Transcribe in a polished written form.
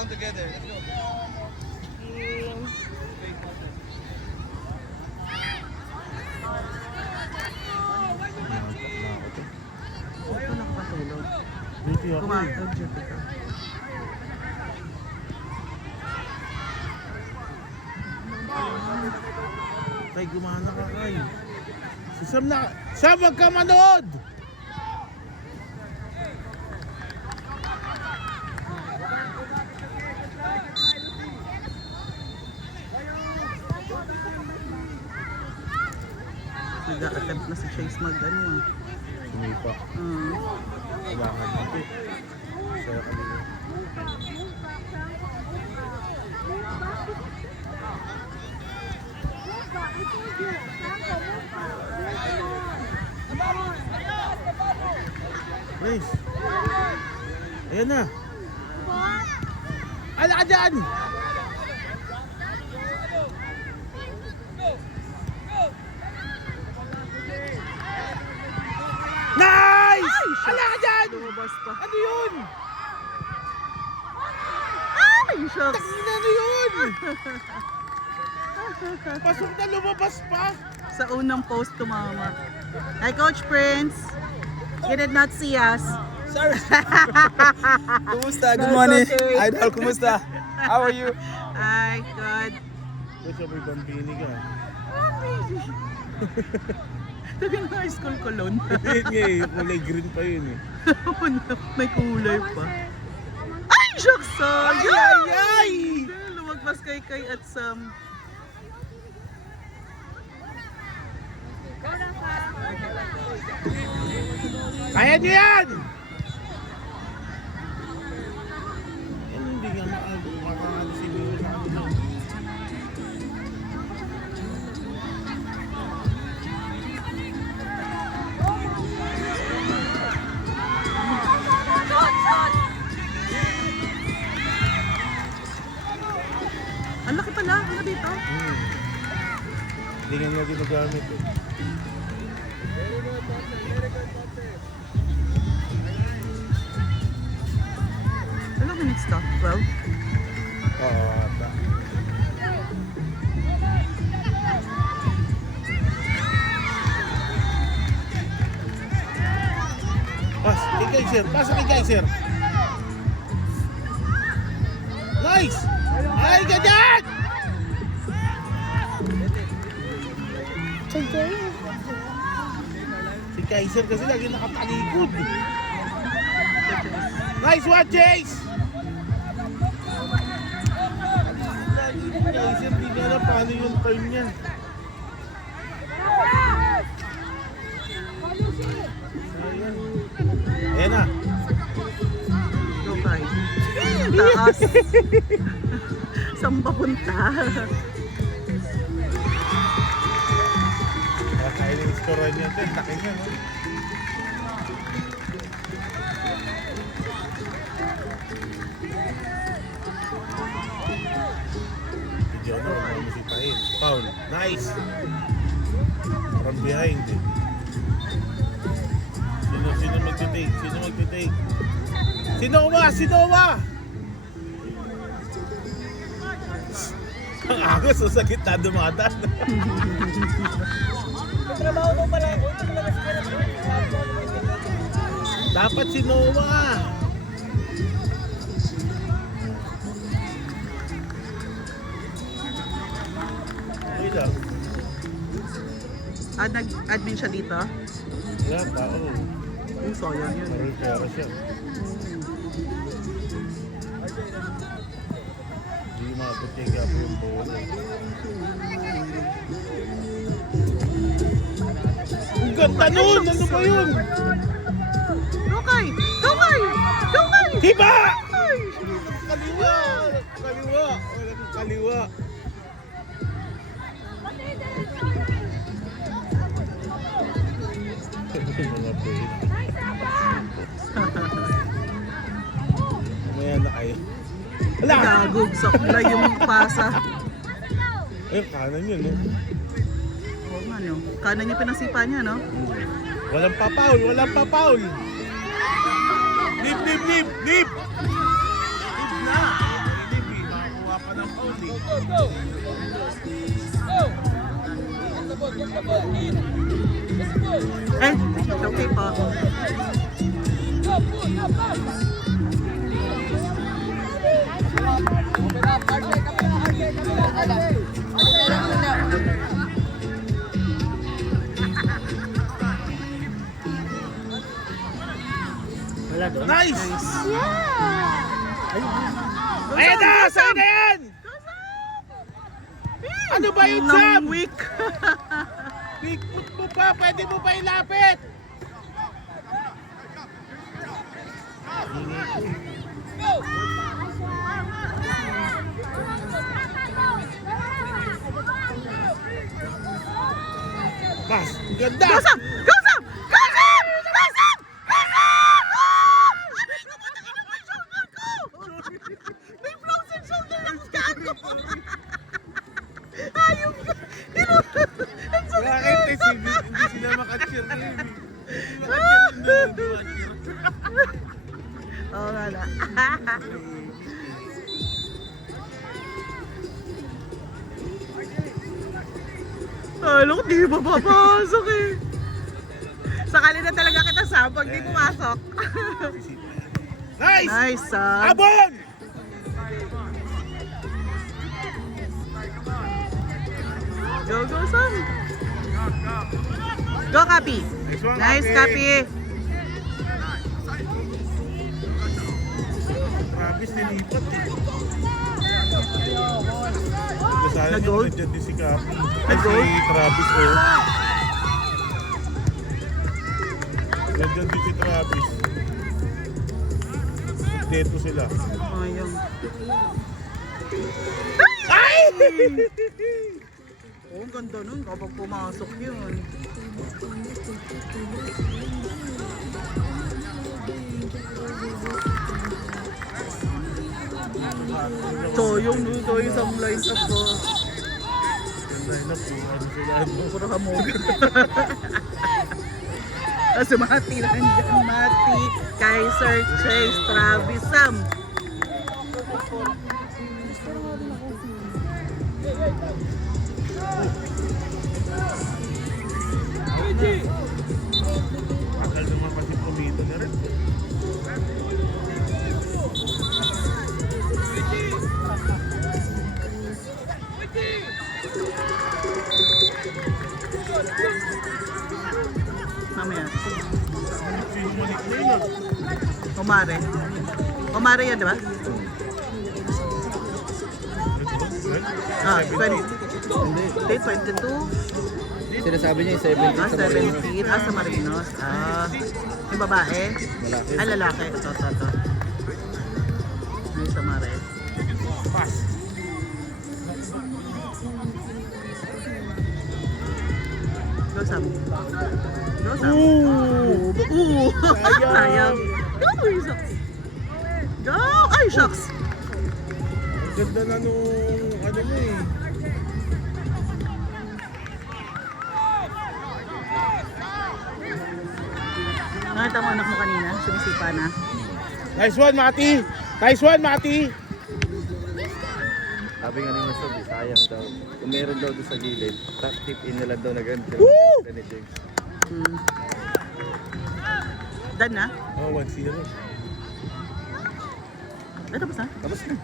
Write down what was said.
down together. Let's go. Ito nakapatulog. Duty ako. Duty ka. Kay, gumana ka kay. Si Sam na. Sam, wag ka manood! Nag-a-attempt na si Chase mag-ano ah. Sumipa. Kailangan natin. Saya ka nila. Please. Ayan na. Ala ka dyan! Nice! Ala ka dyan! Lumabas pa. Ano yun? Ay, shucks! Tangina ano yun? Pasok na lumabas pa. Sa unang post tumama. Hi, Coach Prince. You did not see us. Sir. Kumusta? Good That's morning. okay. Idol, kumusta? How are you? Hi, good. Ito may bambini ka. Sabi ng high school cologne. Yun nga eh, kulay green pa yun eh. May kulay pa. Ay, shucks! Ay, ay, ay! Lumagpas kay at Sam. Kaya niyo yan! Yan hindi nga makakano si Leo sa kanila. Ang laki pala. Ano dito? Hindi nga nila ginagamit eh. Ilang minutes to? 12? Oo, ata. Kay Kaiser. Pasa kay Kaiser. Nice! Ay, ganyan! Si Kaiser kasi lagi nakatalikod. Nice one, Chase! Lagi si Kaiser, di niya alam paano yung turn niya. Ayan. Ayan na. Okay. Taas. Saan ba punta? Kaya yung score niya ito, takin niya, no? Si Jono, mamusitahin. Foul. Nice! From behind eh. Sino magtitake? Sino magtitake? Sinowa! Ang agos, so sakit na dumatas. Trabaho ko pala. Dapat si Noah. Okay lang. Nag-admin siya dito? Wala tao. Yung sayang yun. Maroon pera siya. Hindi makapagtiga po yung bola. Ang ganda nun! Ano ba yun? Dokay! Dokay! Dokay! Diba? Kaliwa! Kaliwa! Walang kaliwa. Mga pwede. Mamaya na kayo. Wala! Gagog, sakla yung pasa. Eh, kanan yun, no? Oo nga, no? Kanan yung pinasipa niya, no? Walang papaul! Walang papaul! Lip! Lip! Lip! Lip! Lip na! Eh, okay po. Nice! Go, Ayan Sam! na! Go, Sa'yo Sam! na yan! Ano ba yun, Nang Sam? week. Bigfoot mo pa! Pwede mo pa ilapit! Pas! Ang ganda! Go, Sam! Go, Sam! Go, Sam! Go, Sam! Go, Sam! Ah! May frozen shoulder ako gago. Ayun ka. Ang sakit. Bakit? Hindi sila makacheer na yun. Hindi makacheer na yun. Oo nga na. Alam ko, di ba papasok eh. Sakali na talaga kita sa pag di pumasok. Nice! Nice, Sam. Abon! Go, go, Sam. Go, Kapi. Nice one, Nice, Kapi. Kapi. Travis nilipat eh. Sana Nag-goal? nyo nandiyan din si Capi. Ay, Nag-goal? si Travis oh. Nandiyan din si Travis. Dito sila. Ayun. Ay! Oh, ang ganda nun kapag pumasok yun. So, yung luto yung isang line up ko. Ganda na po. Ano sila? Puro hamog. Si Mati nandiyan. Mati, Kaiser, Chase, Travis, Sam. Akal naman kasi pumito na rin. Mamaya. Sino manik na yun ah? Omare. Omare yan, di ba? Ah, 20. Hindi, 22. Sinasabi niya yung 17 Ah, sa Marino. 17. Ah, sa Marinos. Ah, yung babae. Malaki. Ah, lalaki. Ito. Ay, sa Mare. Pass. Go, Sam. Go, Sam. Ooh! Ooh! Sayang. Sayang. Go, shucks. Go! Ay, shucks. Ang ganda na nung ano mo eh. Nakita mo anak mo kanina? Sumisipa na. Nice one, Mati! Nice one, Mati! Sabi nga ni Masob, sayang daw. Kung meron daw doon sa gilid, tip in nila daw na ganito. Woo! Hmm. Done na? Oh, 1-0. Ito ba sa? Tapos na.